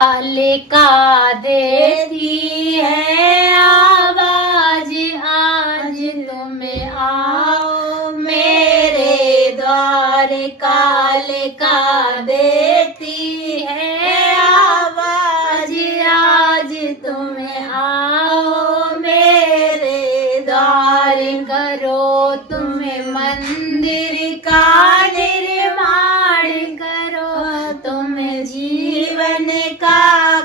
कालिका देती है आवाज, आज तुम आओ मेरे द्वार। कालिका देती है आवाज, आज तुम आओ मेरे द्वार। करो तुम मंदिर का निर्माण, करो तुम जीवन का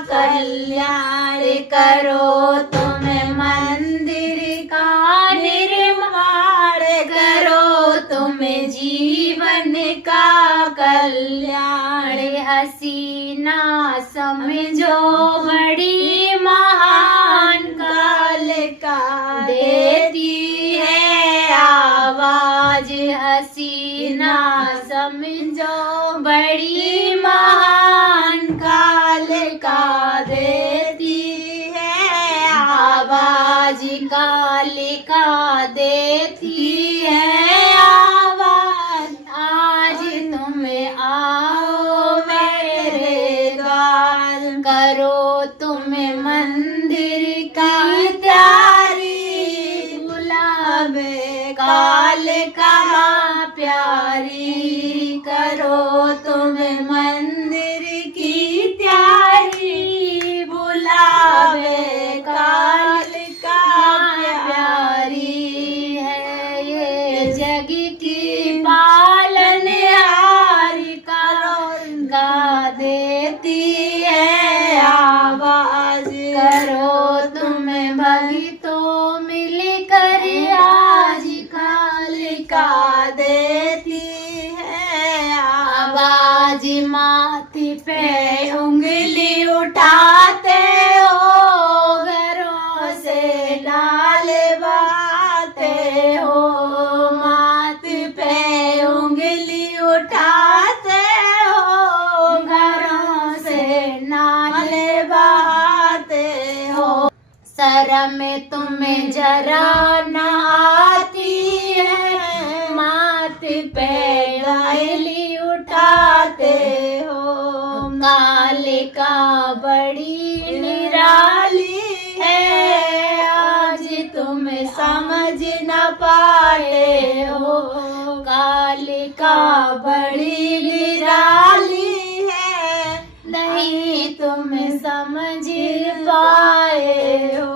कल्याण। करो तुम मंदिर का निर्माण, करो तुम जीवन का कल्याण। हसीना समझो बड़ी महान, कालिका देती है आवाज। हसीना समझो बड़ी महान, कालिका देती है आवाज। कालिका देती है आवाज, आज तुम आओ मेरे द्वार। करो तुम मंदिर की तैयारी, बुलावे कालिका प्यारी। करो तुम मंदिर की तैयारी, बुलावे कालिका प्यारी। है ये जग की पालन हारी, कालिका देती है आवाज। करो तुम भक्तों मिलकर आज, कालिका देती है आवाज। माथे पे उंगली उठाते हो, घरों से लाल बहाते हो। माथे पे उंगली उठाते हो, घरों से नाल बहाते हो। शर्म तुम्हें जरा न आती है, माथे पे उंगली उठाते हो। कालिका बड़ी निराली है, आज तुम समझ न पाए हो। कालिका बड़ी निराली है, नहीं तुम समझ पाए हो।